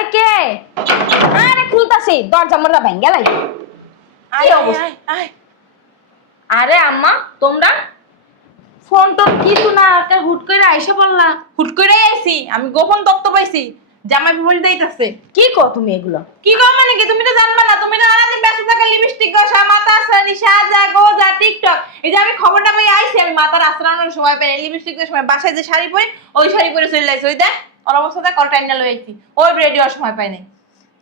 আরে কে? আরে খুলতাছি, দরজা মরলা ভাঙ্গা লাই। আরে আম্মা তোমরা ফোন তো কিছু না, একটা হুট করে আইসা বললা। হুট করে আইছি, আমি গোপন তথ্য পাইছি জামাই বিপরীত দিতেছে। কি কও তুমি এগুলো? কি কম মানে কি, তুমি তো জানবা না? তুমি তো সারাদিন ব্যস্ত থাকা, লিপস্টিক ঘষা, মাথা আশ্রানি, সাজা গোজা, টিকটক। এই যে আমি খবরটা পেয়ে আইছি, আমি মাথার আশ্রানোর সময় পাই, লিপস্টিক দেওয়ার সময় বাসায় যে শাড়ি পরি, ওই শাড়ি পরে চলে আইছি। ওই দেখ ওর অবস্থাটা কল টাইম লই আইছি, ওই রেডি হওয়ার সময় পাই নাই।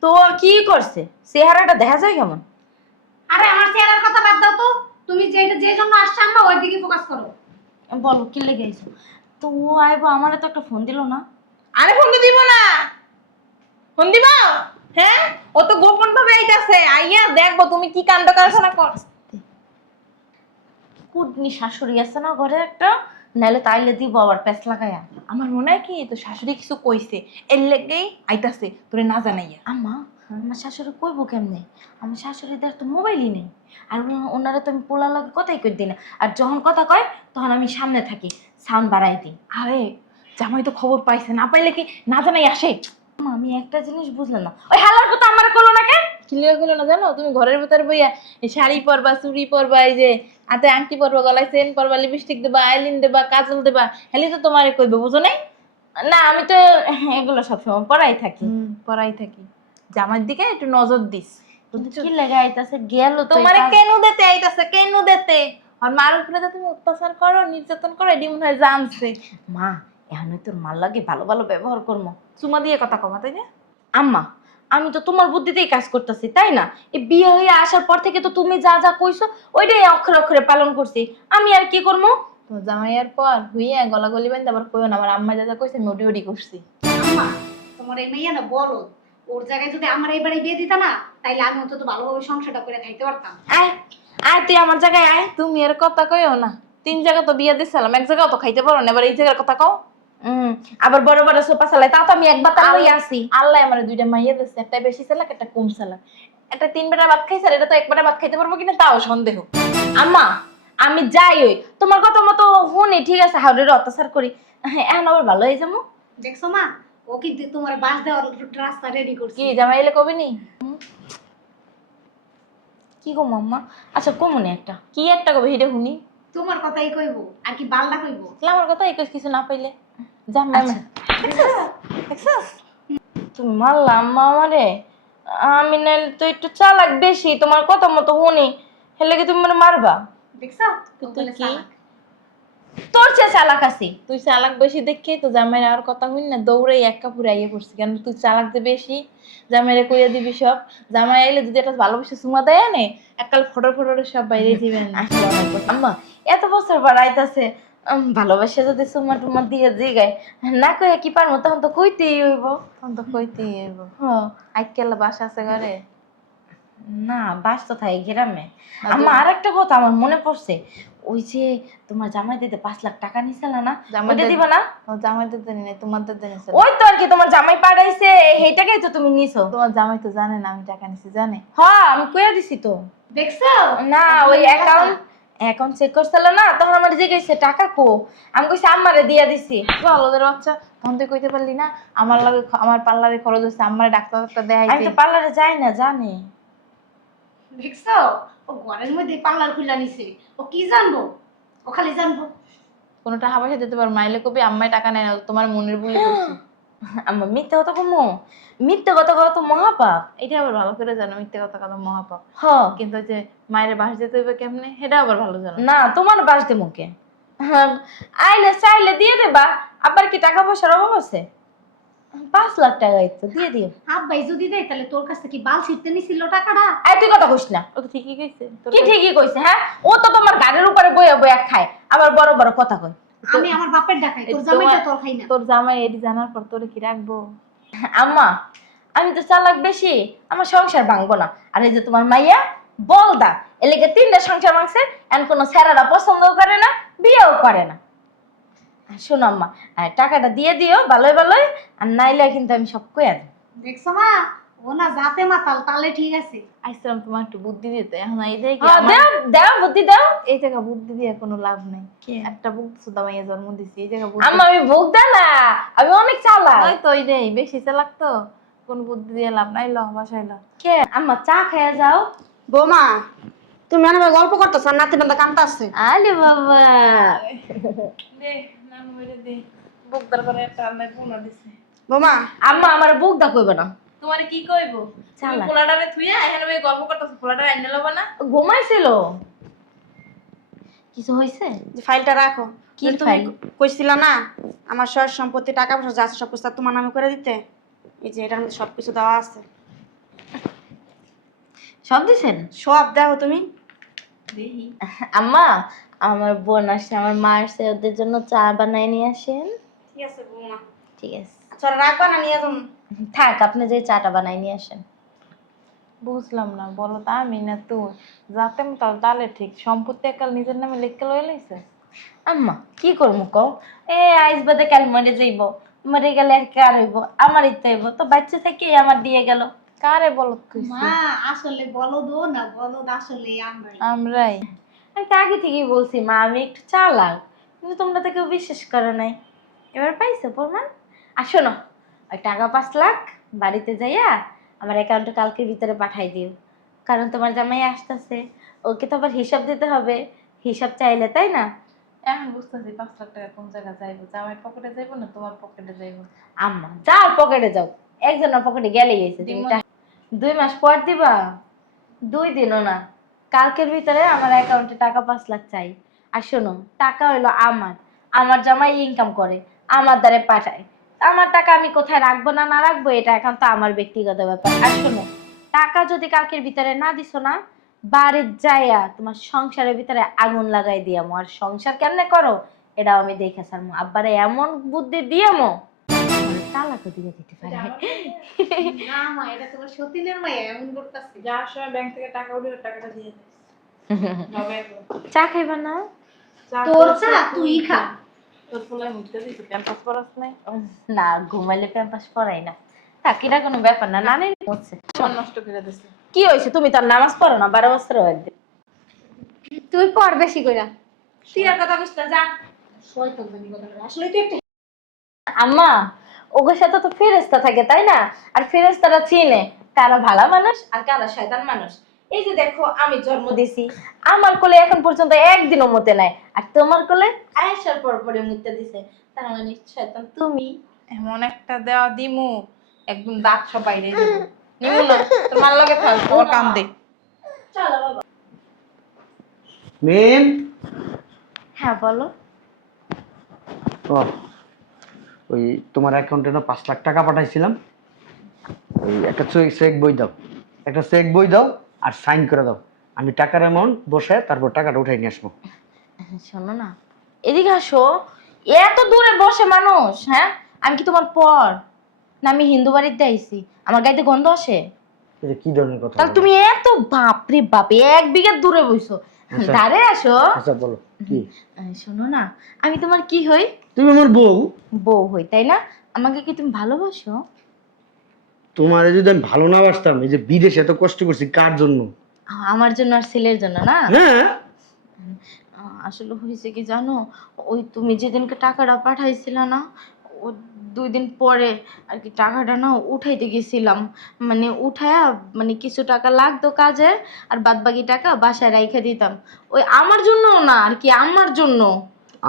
তো কি করছে? চেহারাটা দেখা যায় কেমন? আরে আমার চেহারার কথা বাদ দাও তো, তুমি যে জন্য আসছো আম্মা ওই দিকে ফোকাস করো। বলো কি লেগে আইছো? তো ও আইবো, আমারে তো একটা ফোন দিল না। আরে ফোন তো দিব না, ফোন দিবা? হ্যাঁ, ও তো গোপন ভাবে আইতাছে, আইয়া দেখবো তুমি কি কাণ্ড কারখানা কর। কুটনি শাশুড়ি আছে না ঘরে একটা, নাইলে তাইলে দিব আবার প্যাঁচ লাগাইয়া। আমার মনে হয় কি তো শাশুড়ি কিছু কইছে, এর লেগেই আইতাছে তোরে না জানাইয়া। আম্মা আমার শাশুড়ি কইবো কেমনে? আমার শাশুড়িদের তো মোবাইলই নেই, আর ওনারা তো আমি পোলা লাগে কথাই কই দিই না। আর যখন কথা কয় তখন আমি সামনে থাকি, সাউন্ড বাড়াই দিই। আরে জামাই তো খবর পাইছে, না পাইলে কি না জানাই আসে? আম্মা, আমি একটা জিনিস বুঝলাম না, ওই হালার কথা আমার কইলো না কেন? ক্লিয়ার গুলো না জানো? তুমি ঘরের ভিতরে বইয়া এই শাড়ি পরবা, চুড়ি পরবা, এই যে হাতে আংটি পরবা, গলায় চেন পরবা, লিপস্টিক দেবা, আইলিন দেবা, কাজল দেবা, হেলি তো তোমারে কইবে, বুঝো নাই? না আমি তো এগুলো সবসময় পড়াই থাকি। পরাই থাকি। জামাইর দিকে একটু নজর দিস। কি লেগে আইতাছে গেল তো তোমারে কেন দিতে আইতাছে, কেন দিতে? আর মার উপরে তো তুমি অত্যাচার করো, নির্যাতন করো, এডি মনে হয় জানছে। মা এখন তোর মার লাগে ভালো ভালো ব্যবহার করবো। চুমা দিয়ে কথা কমা, তাই না? আম্মা আমি তো তোমার বুদ্ধিতেই কাজ করতেছি, তাই না? এই বিয়ে হয়ে আসার পর থেকে তো তুমি যা যা কইছো ওইটাই অক্ষরে অক্ষরে পালন করছি, আমি আর কি করবো? তোমার জামাইয়ের পর হুইয়া গলা গলি বান্ধে আবার কইও না আমার আম্মা যা যা কইছে আমি ওডি ওডি করছি। আম্মা তোমার এই মেয়ে না বলো, ওর জায়গায় যদি আমার এই বাড়ি বিয়ে দিতা না, তাইলে আমি অন্তত ভালোভাবে সংসারটা করে খাইতে পারতাম। আয় আয় তুই আমার জায়গায় আয়। তুমি এর কথা কইও না, 3 জায়গা তো বিয়া দিছিলাম, এক জায়গাও তো খাইতে পারো না, এবার এই জায়গার কথা কও। আবার বড় বড় সোফা চালাই, তাও তো আমি একবার তার লই আসি। আল্লাহ আমার 2টা মাইয়া দিচ্ছে, একটা বেশি চালাক একটা কম চালাক। একটা 3 বেটা ভাত খাইছে, আর এটা তো 1 বেটা ভাত খাইতে পারবো কিনা তাও সন্দেহ। আম্মা আমি যাই ওই তোমার কথা মতো শুনি, ঠিক আছে, হাউডের অত্যাচার করি, এখন আবার ভালো হয়ে যাবো। দেখছো মা, ও কিন্তু তোমার বাস দেওয়ার রাস্তা রেডি করছে। কি জামাই এলে কবি নি? কি গো মাম্মা? আচ্ছা কমনে একটা কি একটা কবি হিডে শুনি? তোমার কথাই কইবো আর কি বাল্লা কইবো? তাহলে আমার কথা একটু কিছু না পাইলে জামাই দেখছস? তুমি মারলা আম্মা আমারে, আমি নাইলে তো একটু চালাক বেশি, তোমার কথা মতো শুনি, হেলে কি তুমি মানে মারবা? দেখছো তুই কি তোর চেয়ে চালাক আছি। তুই চালাক বেশি দেখে তো জামাই আর কথা শুনি না দৌড়াই এক কাপুরে আইয়ে পড়ছি, কেন তুই চালাক যে বেশি জামাইরে কইয়া দিবি সব। জামাই আইলে যদি একটা ভালোবেসে সুমা দেয় নে এককাল ফটো ফটো সব বাইরে দিবেন। আম্মা এত বছর পর আইতাছে, ভালোবাসে যদি সুমা টুমা দিয়ে জিগায় না কইয়া কি পারবো, তখন তো কইতেই হইব। তখন তো কইতেই হইব। হ্যাঁ আইকেল বাসা আছে ঘরে? না বাস তো থাকে গ্রামে। আম্মা আর একটা কথা আমার মনে পড়ছে, ওই যে তোমার জামাই দিতে 5 লাখ টাকা নিছিল না, ওইটা দিবা না? জামাইদের দেনি নাই, তোমাদের দেনি। ওই তো আর কি তোমার জামাই পাঠাইছে, এইটাকেই তো তুমি নিছো। তোমার জামাই তো জানে না আমি টাকা নিছি, জানে? হ্যাঁ আমি কইয়া দিছি তো। দেখছো না ওই অ্যাকাউন্ট চেক করছিল না, তখন আমার জিজ্ঞেসে টাকা কো, আমি কইছি আম্মারে দিয়া দিছি। ভালোদের বাচ্চা, তখন তুই কইতে পারলি না আমার লাগে আমার পার্লারে খরচ হচ্ছে, আমার ডাক্তার আমি দেখাইছি। তো পার্লারে যাই না জানি। দেখছো ও ঘরের মধ্যে পার্লার খুলে নিছে, ও কি জানবো? ও খালি জানবো কোনো টাকা পয়সা দিতে পারো, মাইলে কবি আম্মাই টাকা নেয় না, তোমার মনের বুলি করছি। আম্মা মিথ্যে কথা কমো, মিথ্যে কথা কত মহাপাপ। এটা আবার ভালো করে জানো মিথ্যে কথা কথা মহাপাপ, হ কিন্তু ওই যে মায়ের বাস যেতে হইবে কেমনে সেটা আবার ভালো জানো। না তোমার বাস দে মুখে, আইলে চাইলে দিয়ে দেবা, আবার কি টাকা পয়সার অভাব আছে? 5 লাখ টাকা তো দিয়ে দিও। আব্বাই যদি দেয় তাহলে তোর কাছ থেকে বাল ছিটতে নিছিল টাকাটা। এই তুই কথা কইস না। ও তো ঠিকই কইছে, কি ঠিকই কইছে? হ্যাঁ ও তো তোমার গাড়ির উপরে বইয়া বইয়া খায়, আবার বড় বড় কথা কয়। আমি আমার বাপের ডাকাই, তোর জামাইটা তোর খাই না। তোর জামাই এটি জানার পর তোরে কি রাখবো? আম্মা আমি তো চালাক বেশি, আমার সংসার ভাঙবো না। আর এই যে তোমার মাইয়া বলদা, এলাকে 3টা সংসার ভাঙছে, এন কোনো স্যারারা পছন্দও করে না, বিয়েও করে না। শোনো আম্মা, টাকাটা দিয়ে দিও ভালোই ভালোই, আর নাইলে কিন্তু আমি সব কইয়া দেব। দেখছো মা, ও না জাতে মাতাল, তাহলে ঠিক আছে। আইসলাম তোমার একটু বুদ্ধি দিতে, এখন এই যে দাও দাও বুদ্ধি দাও। এই জায়গা বুদ্ধি দিয়ে কোনো লাভ নাই। একটা বুক সুদা মাইয়া জন্ম দিছি, এই জায়গা বুদ্ধি। আম্মা আমি ভোগ দা না, আমি অনেক চালাক। ওই তো ওই রে বেশি চালাক তো, কোন বুদ্ধি দিয়ে লাভ নাই, ল বাসায় ল। কে আম্মা চা খেয়ে যাও। বৌমা তুমি আমার গল্প করতেছ, নাতি নান্দা কামটা আছে। আলে বাবা, দে নানু মেরে দে, বুকদার করে একটা আল্লাহ পোনা দিছে। বৌমা আম্মা আমার বুক দা কইবে না। তোমারে কি কইব? তুমি চালা। পোলাটারে থুইয়া এখানে বই গল্প করতেছ, পোলাটারে আইনে লবা না? ঘুমাইছিল। কিছু হয়েছে? যে ফাইলটা রাখো। কি যে তুমি ফাইল? কইছিলা না আমার সয় সম্পত্তি টাকা পয়সা যা আছে সব কিছু তোমার নামে করে দিতে, এই যে এটার মধ্যে সবকিছু দেওয়া আছে। সব দিছেন? সব দেখো তুমি। দেখি। আম্মা আমার বোন আসছে, আমার মা আসছে, ওদের জন্য চা বানাই নিয়ে আসেন। ঠিক আছে বৌমা, ঠিক আছে, চল রাখবা না, নিয়ে যাম। থাক আপনি যে চাটা বানাই নিয়ে আসেন। বুঝলাম না, বলো তো আমি না তুই যাতে তার তালে ঠিক সম্পত্তি একাল নিজের নামে লিখে লয়ে লাইছে। আম্মা কি করবো কও? আইস বাদে কাল মরে যাইব, মরে গেলে আর কার হইব? আমার ইচ্ছা হইব তো, বাচ্চা থেকে আমার দিয়ে গেল। কারে বলত কইছি? মা আসলে বলদ ও না, বলদ আসলে আমরাই। আমরাই। আমি তো আগে থেকেই বলছি মা আমি একটু চালাক, কিন্তু তোমরা তো কেউ বিশ্বাস করো নাই। এবার পাইছো প্রমাণ। আর শোনো, ওই টাকা 5 লাখ বাড়িতে যাইয়া আমার অ্যাকাউন্টে কালকের ভিতরে পাঠাই দিও, কারণ তোমার জামাই আসতেছে, ওকে তো আবার হিসাব দিতে হবে, হিসাব চাইলে, তাই না? এখন বুঝতেছি 5 লাখ টাকা কোন জায়গায় যাইবো, জামাইয়ের পকেটে যাইবো না তোমার পকেটে যাইবো? আম্মা যাও পকেটে যাও, একজনের পকেটে গেলেই গেছে। তুমি দিমু। 2 মাস পর দিবা? 2 দিনও না, কালকের ভিতরে আমার অ্যাকাউন্টে টাকা 5 লাখ চাই। আর শোনো, টাকা হইলো আমার, আমার জামাই ইনকাম করে, আমার দ্বারে পাঠায়, আমার টাকা আমি কোথায় রাখবো না না রাখবো এটা এখন তো আমার ব্যক্তিগত ব্যাপার। আর শোনো, টাকা যদি কালকের ভিতরে না দিছো না, বাড়ির যাইয়া তোমার সংসারের ভিতরে আগুন লাগাই দিয়ামো। আর সংসার কেমনে করো এটাও আমি দেখে সারমো, আব্বারে এমন বুদ্ধি দিয়ামো তালাকও দিয়ে দিতে পারে। না মা, এটা তোমার সতীনের মায়া এমন করতেছে। যাওয়ার সময় ব্যাংক থেকে টাকা উঠে টাকাটা দিয়ে দিস। চা খাইবা না? তোর চা তুই খা। তোর ফুলাই মুখতে দিছি, ক্যাম্পাস পড়াস নাই? না, ঘুমাইলে প্যাম্পাস পরাই না, থাকিরা কোনো ব্যাপার না, নানি হচ্ছে। সব নষ্ট করে দিছে। কি হয়েছে? তুমি তার নামাজ পড়ো না? 12 বছর একদিন। তুই পড় বেশি কইরা। তুই আর কথা বুঝতে যা। শয়তান জানি কথা বলে। আসলে তুই একটা আম্মা ওগোর সাথে তো ফেরেশতা থাকে, তাই না? আর ফেরেশতারা চিনে কারা ভালো মানুষ আর কারা শয়তান মানুষ। এই যে দেখো, আমি জন্ম দিছি, আমার কোলে এখন পর্যন্ত একদিনও মতে নাই, আর তোমার কোলে আয়েশার পর পরে মুতে দিছে, তার মানে শয়তান তুমি। এমন একটা দেওয়া দিমু একদম দাঁত সব বাইরে দিব। নিমু না, তোর মার লগে থাক, ওর কাম দে। চলো বাবা। মেম হ্যাঁ বলো। ও ওই তোমার অ্যাকাউন্টে না 5 লাখ টাকা পাঠাইছিলাম, ওই একটা চেক বই দাও, একটা চেক বই দাও আর সাইন করে দাও। আমি টাকার অ্যামাউন্ট বসে তারপর টাকাটা উঠাই নিয়ে আসবো। শোনো না, এদিকে আসো। এত দূরে বসে মানুষ, হ্যাঁ? আমি কি তোমার পর না? আমি হিন্দু বাড়িতে আইছি, আমার গাইতে গন্ধ আসে? এটা কি ধরনের কথা তাহলে বলো? তুমি এত বাপরে বাপ 1 বিঘা দূরে বইছো, আচ্ছা। দাঁড়ে আসো। আচ্ছা বলো কি? শোনো না, আমি তোমার কি হই? তুমি আমার বউ। বউ হই, তাই না? আমাকে কি তুমি ভালোবাসো? তোমার যদি আমি ভালো না বাসতাম, এই যে বিদেশে এত কষ্ট করছি কার জন্য? আমার জন্য আর ছেলের জন্য না? হ্যাঁ আসলে হয়েছে কি জানো, ওই তুমি যেদিনকে টাকাটা পাঠাইছিলা না, ও 2 দিন পরে আর কি টাকাটা না উঠাইতে গেছিলাম, মানে উঠায়া মানে কিছু টাকা লাগতো কাজে, আর বাদ বাকি টাকা বাসায় রাইখা দিতাম। ওই আমার জন্য না আর কি, আমার জন্য।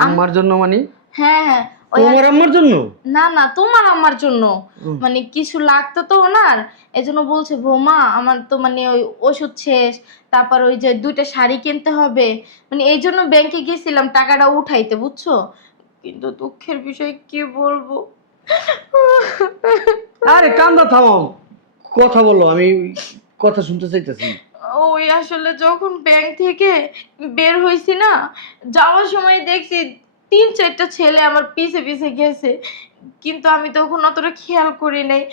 আমার জন্য মানে? হ্যাঁ হ্যাঁ, ওই তোমার আমার জন্য? না না, তোমার আমার জন্য। হুম। মানে কিছু লাগতো তো ওনার, এজন্য বলছে বৌমা আমার তো মানে ওই ওষুধ শেষ, তারপর ওই যে 2টা শাড়ি কিনতে হবে, মানে এই জন্য ব্যাংকে গেছিলাম টাকাটা উঠাইতে, বুঝছো? কিন্তু দুঃখের বিষয় কি বলবো। আরে কান্দা থামাও, কথা বলো, আমি কথা শুনতে চাইতেছি। ওই আসলে যখন ব্যাংক থেকে বের হইছি না, যাওয়ার সময় দেখছি 3-4টা ছেলে আমার পিছে পিছে গেছে, কিন্তু আমি তখন অতটা খেয়াল করি নাই।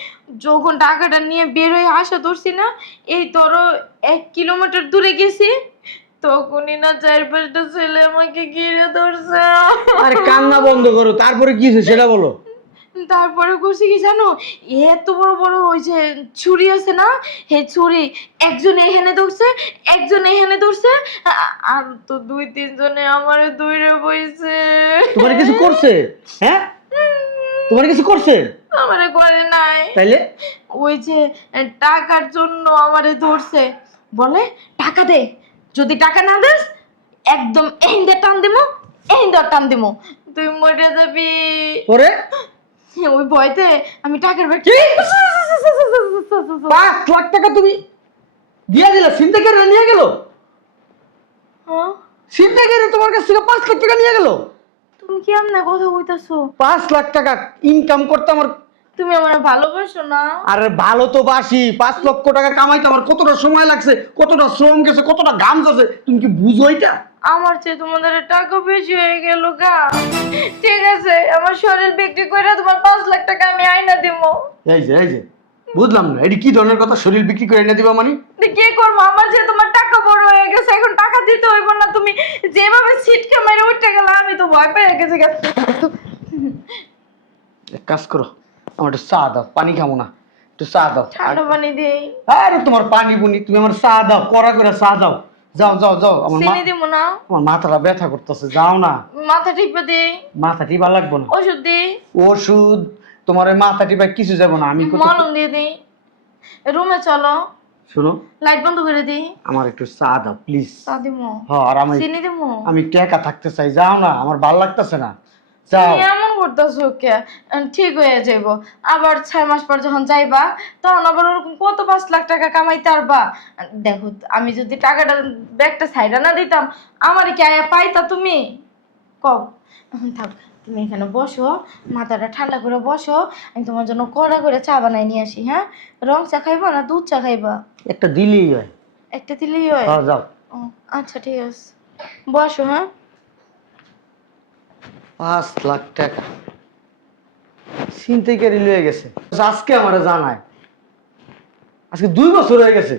যখন টাকাটা নিয়ে বের হয়ে আসা ধরছি না, এই ধরো 1 কিলোমিটার দূরে গেছি, তখনই না 4-5টা ছেলে আমাকে ঘিরে ধরছে। আরে কান্না বন্ধ করো, তারপরে কি হয়েছে সেটা বলো। তারপরে করছি কি জানো, এত বড় বড় ওই যে ছুরি আছে না, এই ছুরি একজন এখানে ধরছে, একজন এখানে ধরছে, আর তো 2-3 জনে আমারে দৌড়ে বইছে। তোমার কিছু করছে? হ্যাঁ তোমার কিছু করছে? আমারে করে নাই। তাইলে ওই যে টাকার জন্য আমারে ধরছে, বলে টাকা দে, যদি টাকা না দিস একদম এহিন্দে টান দিমু, এহিন্দে টান দিমু, তুই মরে যাবি। পরে ওই ভয়তে আমি টাকার ব্যাগ 5 লাখ টাকা তুমি দিয়ে দিলে, ছিনতাইকারীরা নিয়ে গেল। হ্যাঁ? ছিনতাইকারী তোমার কাছ থেকে 5 লাখ টাকা নিয়ে গেল। তুমি কি আমনে কথা কইতাছো? 5 লাখ টাকা ইনকাম করতে আমার, তুমি আমার ভালোবাসো না? আরে ভালো তো বাসি। 5 লক্ষ টাকা কামাইতে আমার কতটা সময় লাগছে, কতটা শ্রম গেছে, কতটা ঘাম যাচ্ছে, তুমি কি বুঝো এটা? আমার চেয়ে তোমাদের টাকা বেশি হয়ে গেল গা। ঠিক আছে, আমার শরীর বিক্রি করে তোমার 5 লাখ টাকা আমি আইনা দিব। এই যে বুঝলাম না, এটি কি ধরনের কথা? শরীর বিক্রি করে এনে দিবা মানে? কি করবো, আমার যে তোমার টাকা বড় হয়ে গেছে, এখন টাকা দিতে হইব না? তুমি যেভাবে ছিটকে মেরে উঠে গেলে আমি তো ভয় পেয়ে গেছি। এক কাজ করো, আমার একটু চা দাও, পানি খাবো না, একটু চা দাও। ঠান্ডা পানি দিই? আরে তোমার পানি বুনি, তুমি আমার চা দাও, কড়া করে চা দাও। যাও যাও যাও, চিনি দিব না? আমার মাথাটা ব্যথা করতেছে, যাও না। মাথা টিপে দিই? মাথা টিপা লাগবো না। ওষুধ দিই? ওষুধ তোমার ওই মাথা টিপা কিছু যাবো না। আমি মলম দিয়ে দিই? রুমে চলো, শুনো, লাইট বন্ধ করে দিই? আমার একটু চা দাও প্লিজ। চা দিমু? হ্যাঁ, আর আমি চিনি দিমু? আমি একা থাকতে চাই, যাও না, আমার ভালো লাগতেছে না, যাও। তুমি এমন করতেছো কে? ঠিক হয়ে যাইব, আবার 6 মাস পর যখন যাইবা তখন আবার ওরকম কত 5 লাখ টাকা কামাইতে পারবা। দেখো, আমি যদি টাকাটা ব্যাগটা ছাইড়া না দিতাম, আমারে কি আয়া পাইতা তুমি? কও। এখন থাক, তুমি এখানে বসো, মাথাটা ঠান্ডা করে বসো, আমি তোমার জন্য কড়া করে চা বানাই নিয়ে আসি। হ্যাঁ, রং চা খাইবা না দুধ চা খাইবা? একটা দিলেই হয়। একটা দিলেই হয়? হ্যাঁ, যাও। ও আচ্ছা, ঠিক আছে, বসো। হ্যাঁ, 5 লাখ টাকা ছিনতাইকারী লয়ে গেছে, আজকে আমারে জানায়। আজকে 2 বছর হয়ে গেছে।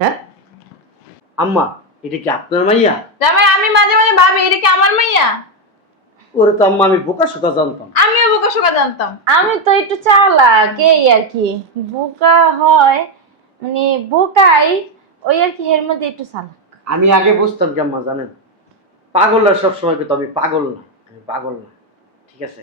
হ্যাঁ আম্মা, এটা কি আপনার মাইয়া? জামাই, আমি মাঝে মাঝে ভাবি এটা কি আমার মাইয়া। ওরে তো আম্মা আমি বোকা শোকা জানতাম। আমিও বোকা শোকা জানতাম। আমি তো একটু চালাক, এই আর কি। বোকা হয় মানে বোকাই, ওই আর কি, এর মধ্যে একটু চালাক। আমি আগে বুঝতাম কি আম্মা জানেন, পাগলরা সবসময় কিন্তু আমি পাগল না, আমি পাগল না, ঠিক আছে?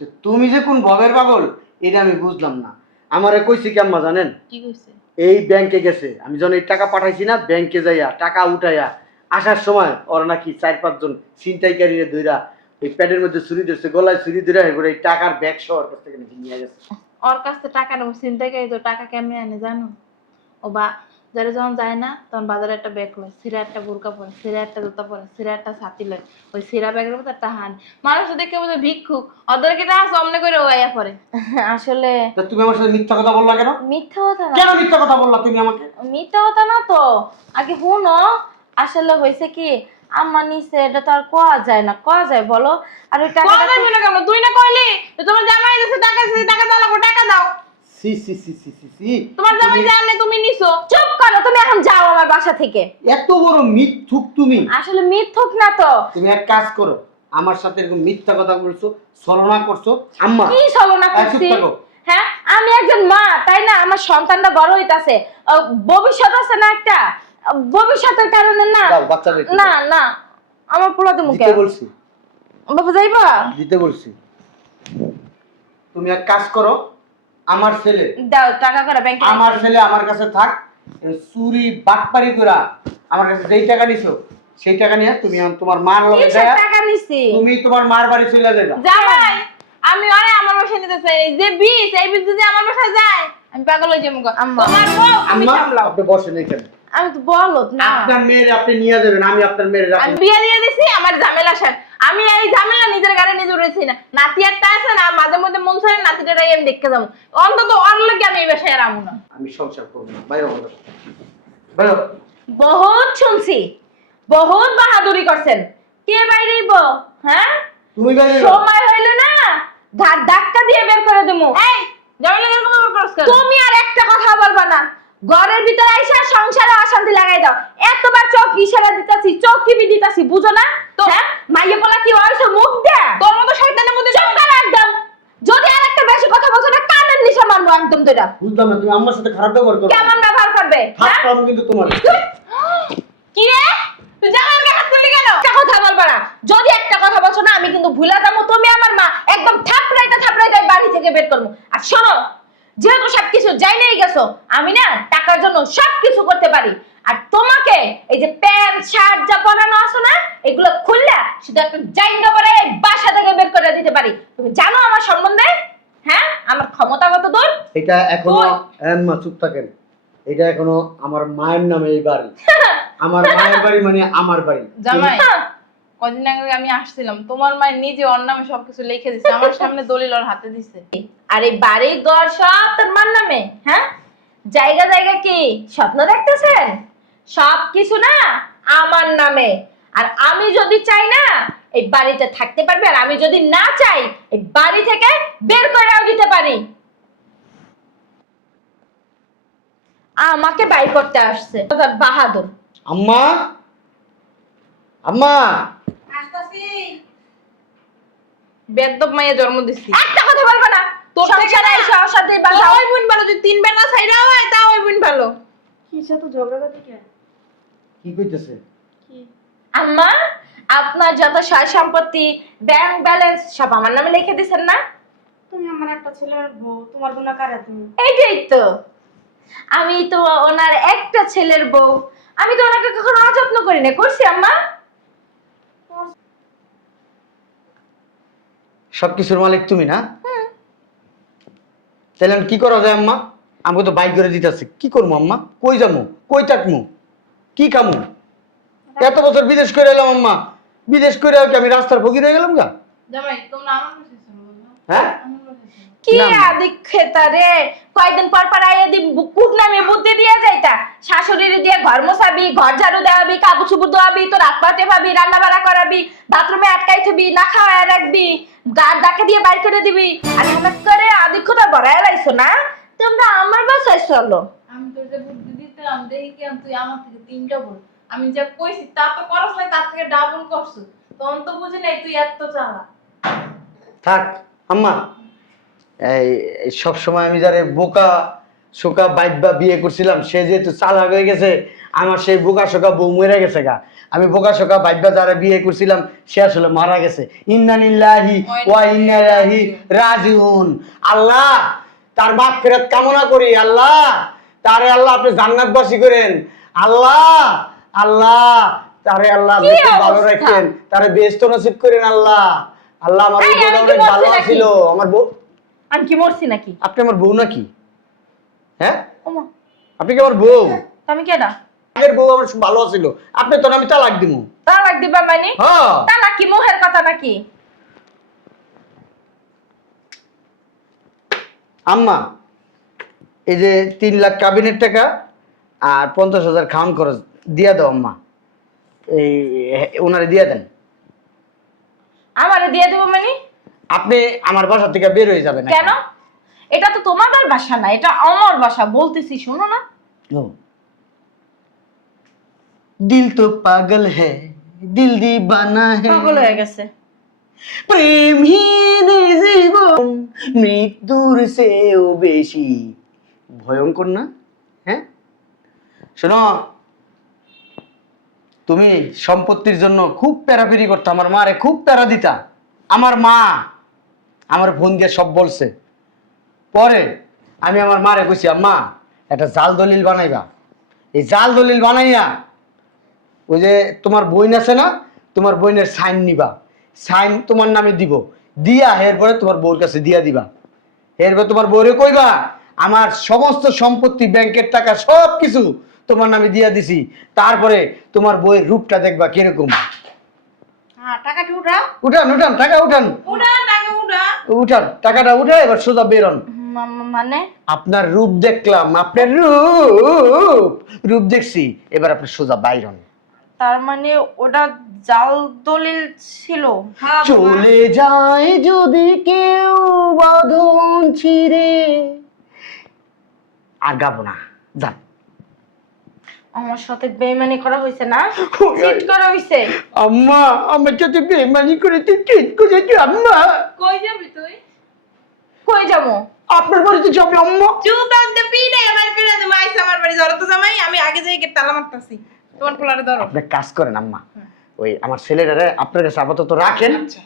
তো তুমি যে কোন ভবের পাগল এটা আমি বুঝলাম না। আমারে কইছে কি আম্মা জানেন, কি কইছে? এই ব্যাংকে গেছে, আমি যখন এই টাকা পাঠাইছি না, ব্যাংকে যাইয়া টাকা উঠাইয়া আসার সময় ওরা নাকি 4-5 জন ছিনতাইকারীরে ধইরা এই প্যাডের মধ্যে ছুরি ধরছে, গলায় ছুরি ধরে এই টাকার ব্যাগ সহ ওর কাছ থেকে নিয়ে গেছে। ওর কাছ থেকে টাকা নেবো, চিন্তাই করি তো টাকা কেমনে আনে জানো? ও বা যারা যখন যায় না তখন বাজারে একটা ব্যাগ লয়, সিরা একটা বোরকা পরে, সিরা একটা জুতা পরে, সিরা একটা ছাতি লয়, ওই সিরা ব্যাগের মধ্যে একটা হান। মানুষ দেখে বোঝে ভিক্ষুক, ওদেরকে টাকা সামনে করে ও আইয়া পরে। আসলে তা তুমি আমার সাথে মিথ্যা কথা বললা কেন? মিথ্যা কথা না, কেন মিথ্যা কথা বললা তুমি আমাকে? মিথ্যা কথা না তো, আগে শুনো। আসলে হয়েছে কি, আম্মা নিছে, এটা তো আর কোয়া যায় না, কোয়া যায় বলো? আর ওই টাকাটা কথা বলবি না কেন? তুই না কইলি যে তোমার জামাই দিছে টাকা, দিছে টাকা দাও, লাগো টাকা দাও। সি সি সি সি সি সি, তোমার জামাই জানে তুমি নিছো। চুপ করো, তুমি এখন যাও আমার বাসা থেকে। এত বড় মিথ্যুক তুমি। আসলে মিথ্যুক না তো। তুমি এক কাজ করো, আমার সাথে এরকম মিথ্যা কথা বলছো, ছলনা করছো। আম্মা কি ছলনা চুপ করছি? থাকো। হ্যাঁ, আমি একজন মা, তাই না? আমার সন্তানটা বড় হইতাছে, ভবিষ্যৎ আছে না একটা, ভবিষ্যতের কারণে না। দাও, বাচ্চাদের একটু না না, আমার পোলাতে মুখে দিতে বলছি, বাবা যাইবা? দিতে বলছি। তুমি এক কাজ করো, আমার ছেলে, দাও টাকা করে ব্যাংকে। আমার ছেলে আমার কাছে থাক। চুরি বাটপারি করা আমার কাছে যেই টাকা নিছো সেই টাকা নিয়ে তুমি তোমার মার লগে কিসের যায়া টাকা নিছি? তুমি তোমার মার বাড়ি চলে যাবে। জামাই, আমি আরে আমার বাসায় নিতে চাই, যে বিষ এই বিষ যদি আমার বাসায় যায় আমি পাগল হয়ে যাবো। আম্মা। তোমার বউ আমি আম্মা সামলাও। আপনি বসেন এখানে। আমি তো বলত না। আপনার মেয়ের আপনি নিয়ে যাবেন, আমি আপনার মেয়ের আমি রাখবো। বিয়ে দিয়ে দিছি, আমার ঝামেলা শেষ। আমি এই ঝামেলা নিজের গাড়ি নিজে উড়েছি না। নাতি একটা আছে না, মাঝে মধ্যে মন চায় নাতিটাই আমি দেখতে যাবো। অন্তত অন্য লোকে আমি এই বাসায় আর আমু না। আমি সংসার করবো না, বাইরে হবো। বাইরে হও। বহুত শুনছি, বহুত বাহাদুরি করছেন। কে বাইরেইব? হ্যাঁ, তুমি বাইরে হও। সময় হইল না, ঘাট ধাক্কা দিয়ে বের করে দেবো। এই ঝামেলা এরকম আবার করছ কেন? তুমি আর একটা কথা বলবা না। ঘরের ভিতরে আইসা সংসারে অশান্তি লাগাই দাও। এতবার চোখ ইশারা দিতাছি, চোখ টিপি দিতাছি, বুঝো না? তো হ্যাঁ, মাইয়া পোলা কি হইছে মুখ দে? তোর মতো শয়তানের মধ্যে চুপ কর একদম। যদি আর একটা বেশি কথা বলছো না, কানের নিশা মারবো একদম তোরা। বুঝলাম না, তুমি আমার সাথে খারাপ ব্যবহার করো। কেমন ব্যবহার করবে? হাত হ্যাঁ, পাম কিন্তু তোমার। কি রে? তুই জামাইকে হাত তুললি কেন? একটা কথা বলবা না। যদি একটা কথা বলছো না, আমি কিন্তু ভুলা যাবো। তুমি আমার মা, একদম থাপড়াইতে থাপড়াইতে বাড়ি থেকে বের করবো। আর শোনো, যেহেতু সবকিছু জানাই গেছো, আমি না টাকার জন্য সবকিছু করতে পারি। আর তোমাকে এই যে প্যান্ট শার্ট যা পরানো আছে না, এগুলো খুললা শুধু একটা জাইঙ্গা পরে এই বাসা থেকে বের করে দিতে পারি। তুমি জানো আমার সম্বন্ধে? হ্যাঁ, আমার ক্ষমতা কত দূর? এটা এখনো ওই। আম্মা চুপ থাকেন, এটা এখনো আমার মায়ের নামে এই বাড়ি। আমার মায়ের বাড়ি মানে আমার বাড়ি। জামাই, কদিন আগে আমি আসছিলাম, তোমার মা নিজে ওর নামে সবকিছু লিখে দিছে, আমার সামনে দলিল ওর হাতে দিছে। আর এই বাড়ি ঘর সব তোর মার নামে। হ্যাঁ, জায়গা জায়গা কি স্বপ্ন দেখতেছেন? সব কিছু না আমার নামে। আর আমি যদি চাই না এই বাড়িতে থাকতে পারবে, আর আমি যদি না চাই এই বাড়ি থেকে বের করেও দিতে পারি। আমাকে বাই করতে আসছে তার বাহাদুর। আম্মা, আম্মা, আসতাছি। বেদব মাইয়া জন্ম দিছি। একটা কথা বলবে না, তোর থেকে সংসারে না। এসে অশান্তি তোর বাঁধাও। ওই বোন ভালো, যদি 3 বেলা ছাইরা হয় তাও ওই বোন ভালো। কিসে তো ঝগড়া করতে কে? কি কইতেছে? আম্মা, আপনার যত সয় সম্পত্তি, ব্যাংক ব্যালেন্স সব আমার নামে লিখে দিছেন না? তুমি আমার একটা ছেলের বউ, তোমার গুণা কারা তুমি? এইটাই তো, আমি তো ওনার একটা ছেলের বউ। আমি তো ওনাকে কখনো অযত্ন করি না, করছি আম্মা? সবকিছুর মালিক তুমি না? তাহলে আমি কি করা যায় আম্মা? আমাকে তো বাইক করে দিতেছে, কি করবো আম্মা? কই যাবো, কই থাকবো, কি কামু? এত বছর বিদেশ করে এলাম আম্মা, বিদেশ করে কি আমি রাস্তার ফকির হয়ে গেলাম গা? জামাই, তোমরা আমার কাছে চলো বলো। হ্যাঁ, আমার কাছে চলো। কি না, না। আদিক্ষেতা রে, কয়দিন পর পর আইয়া দি বুকুট নামে বুদ্ধি দিয়ে যাইতা। শাশুড়ির দিয়ে ঘর মোছাবি, ঘর ঝাড়ু দেওয়াবি, কাপড় চুপড় ধোয়াবি, তোর হাত পা টেপাবি, রান্না বাড়া করাবি, বাথরুমে আটকাই থবি, না খাওয়ায় রাখবি, গার ডাকে দিয়ে বাইর করে দিবি। আর হঠাৎ করে আদিক্ষতা বড়ায় লাইছো না? তোমরা আমার বাসায় চলো। আমি তোর যে বুদ্ধি দিতেলাম, দেখি কি তুই আমার থেকে 3টা বল। আমি যা কইছি তা তো করছ না, তার থেকে ডাবল করছিস। তখন তো বুঝি নাই তুই এত চালা। থাক আম্মা। এই সব সময় আমি যারে বোকা শোকা বাইবা বিয়ে করছিলাম, সে যেহেতু চালাক হয়ে গেছে, আমার সেই বোকা শোকা বউ মরে গেছে গা। আমি বোকা শোকা বাইবা যারা বিয়ে করছিলাম, সে আসলে মারা গেছে। ইন্না লিল্লাহি ওয়া ইন্না ইলাইহি রাজিউন। আল্লাহ তার মাগফিরাত কামনা করি। আল্লাহ তারে আল্লাহ আপনি জান্নাতবাসী করেন। আল্লাহ, আল্লাহ তারে আল্লাহ কি বেশি ভালো অবস্থা? রাখেন, তারে বেহেশত নসিব করেন আল্লাহ। আল্লাহ আমার এই, বউটা আমি কি অনেক ভালো বলছি নাকি? ছিল। আমার বউ, আমি কি মরছি নাকি? আপনি আমার বউ নাকি? হ্যাঁ, ওমা, আপনি কি আমার বউ? তো আমি কেডা? আগের বউ আমার খুব ভালো ছিল, আপনি তো না আমি তালাক দিব। তালাক দিবা মানে? হ্যাঁ, তালাক কি মুখের কথা নাকি? আম্মা এই যে 3 লাখ কাবিনের টাকা আর 50,000 খাওয়ান খরচ দিয়া দাও আম্মা। এই ওনারে দিয়া দেন। আমারে দিয়ে দেবো মানে? আপনি আমার বাসা থেকে বের হয়ে যাবেন। কেন? এটা তো তোমাদের বাসা না, এটা আমার বাসা, বলতেছি শোনো না। ও, দিল তো পাগল হ্যায়, দিল দিবানা হ্যায়, পাগল হয়ে গেছে। প্রেমহীন জীবন মৃত্যুর চেয়েও বেশি ভয়ঙ্কর না? হ্যাঁ, শোনো, তুমি সম্পত্তির জন্য খুব প্যারাপেরি করতে, আমার মারে খুব প্যারা দিতা। আমার মা আমার ফোন দিয়ে সব বলছে। পরে আমি আমার মারে কইছি, আম্মা একটা জাল দলিল বানাইবা। এই জাল দলিল বানাইয়া ওই যে তোমার বইন আছে না, তোমার বইনের সাইন নিবা, সাইন তোমার নামে দিব, দিয়া এরপরে তোমার বউর কাছে দিয়া দিবা। এরপর তোমার বউরে কইবা আমার সমস্ত সম্পত্তি ব্যাংকের টাকা সব কিছু তোমার নামে দিয়া দিছি। তারপরে তোমার বইয়ের রূপটা দেখবা কিরকম। হ্যাঁ, টাকাটি উঠাও। উঠান উঠান, টাকা উঠান, উড়া টাকা উড়া। উঠান, টাকাটা উঠে এবার সোজা বেরোন। মানে? আপনার রূপ দেখলাম, আপনার রূপ রূপ দেখছি, এবার আপনি সোজা বাইরন। তার মানে ওটা জাল দলিল ছিল? হ্যাঁ বাবা। চলে যায় যদি কেউ বাঁধন ছিঁড়ে। আর গাবো না, যান। আমার সাথে বেইমানি করা হয়েছে না? চিট করা হয়েছে? আম্মা আমার সাথে বেমানি করে তুই ঠিক করেছি আম্মা। কই যাবি তুই? কই যাবো? আপনার বাড়িতে যাবে আম্মা। চুপ একদম পিড়ে আমার করে দে, মাইস আমার বাড়ি ধরো তো জামাই, আমি আগে যাই গিয়ে তালা মারতাছি। তোমার পোলারে ধরো। আপনি কাজ করেন আম্মা, ওই আমার ছেলেটারে আপনার কাছে আপাতত রাখেন। আচ্ছা।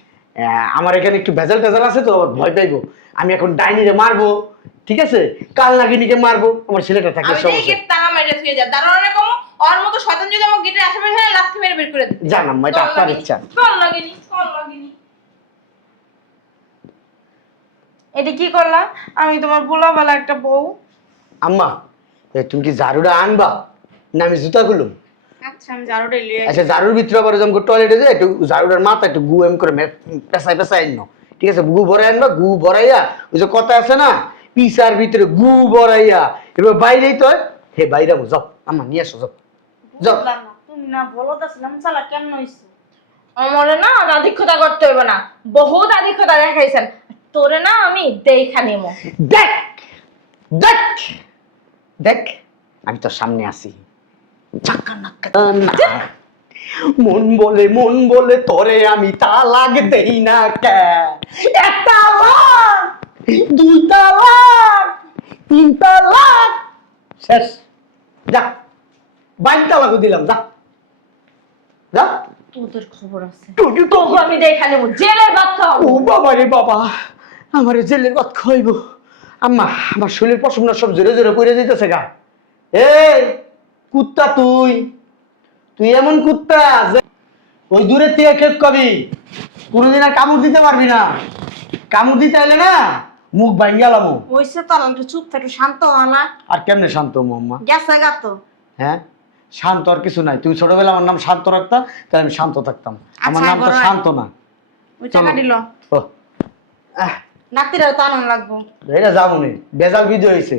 আমার এখানে একটু ভেজাল টেজাল আছে তো ভয় পাইবো। আমি এখন ডাইনিরে মারবো, ঠিক আছে, কাল নাগিনীকে মারবো, আমার ছেলেটা থাকলে আমি যেই সমস্যা। গেট তালা মেরে শুয়ে যা দারোয়ানে কম ওর মতো শয়তান যদি আমার গেটের আশেপাশে হয়, লাথি মেরে বের করে দিতে। জানাম এটা আপনার ইচ্ছা। কল লাগেনি, কল লাগেনি। এটা কি করলা? আমি তোমার পোলাবেলা একটা বউ। আম্মা তুমি কি ঝাড়ুটা আনবা না আমি জুতা খুলুম? আচ্ছা আমি ঝাড়ুটা লিয়ে আচ্ছা ঝাড়ুর ভিতরে আবার যখন টয়লেটে যায় একটু ঝাড়ুটার মাথা একটু গু এম করে পেঁচাই পেঁচাই আনো, ঠিক আছে? গু ভরাই আনবা, গু ভরাইয়া ওই যে কথা আছে না, পিসার ভিতরে গু ভরাইয়া এবার বাইরেই তো হে বাইরে যাও, আম্মা নিয়ে আসো, যাও যাও। বুঝলাম না, তুমি না বলো তো চালা কেমন হইছে? আমারে না আর আধিক্যতা করতে হবে না, বহুত আধিক্যতা দেখাইছেন। তোরে না আমি দেখা নিমো। দেখ দেখ দেখ আমি তোর সামনে আছি। মন বলে তোরে আমি তালাক দেই না কে, এক তালাক, দুই তালাক, তিন তালাক, শেষ। যা বাইক তালাকও দিলাম, যা যা। তোদের খবর আছে, টুকি তোকে আমি দেখা নিমো, জেলের ভাত খাওয়াবো। ও বাবা রে বাবা, আমার জেলের ভাত খাইব। আম্মা আমার শরীর পশম না সব জোরে জোরে পড়ে যেতেছে গা। এই কুত্তা, তুই তুই এমন কুত্তা যে ওই দূরে থেকে কেক কবি, কোনোদিন আর কামড় দিতে পারবি না। কামড় দিতে এলে না মুখ ভাঙ গেলাম। হইছে তো, একটু চুপ থাক, একটু শান্ত হ না। আর কেমনে শান্ত হবো আম্মা? গেছে গা তো। হ্যাঁ শান্ত আর কিছু নাই। তুমি ছোটবেলা আমার নাম শান্ত রাখতা, তাহলে আমি শান্ত থাকতাম। আমার আচ্ছা, নাম তো বড় ভাই। শান্ত না। ওই টাকা চলো। দিল ও আহ, নাতিরাও তো আনন্দ লাগবো। এটা যাবো নি, বেজাল বিধি হয়েছে।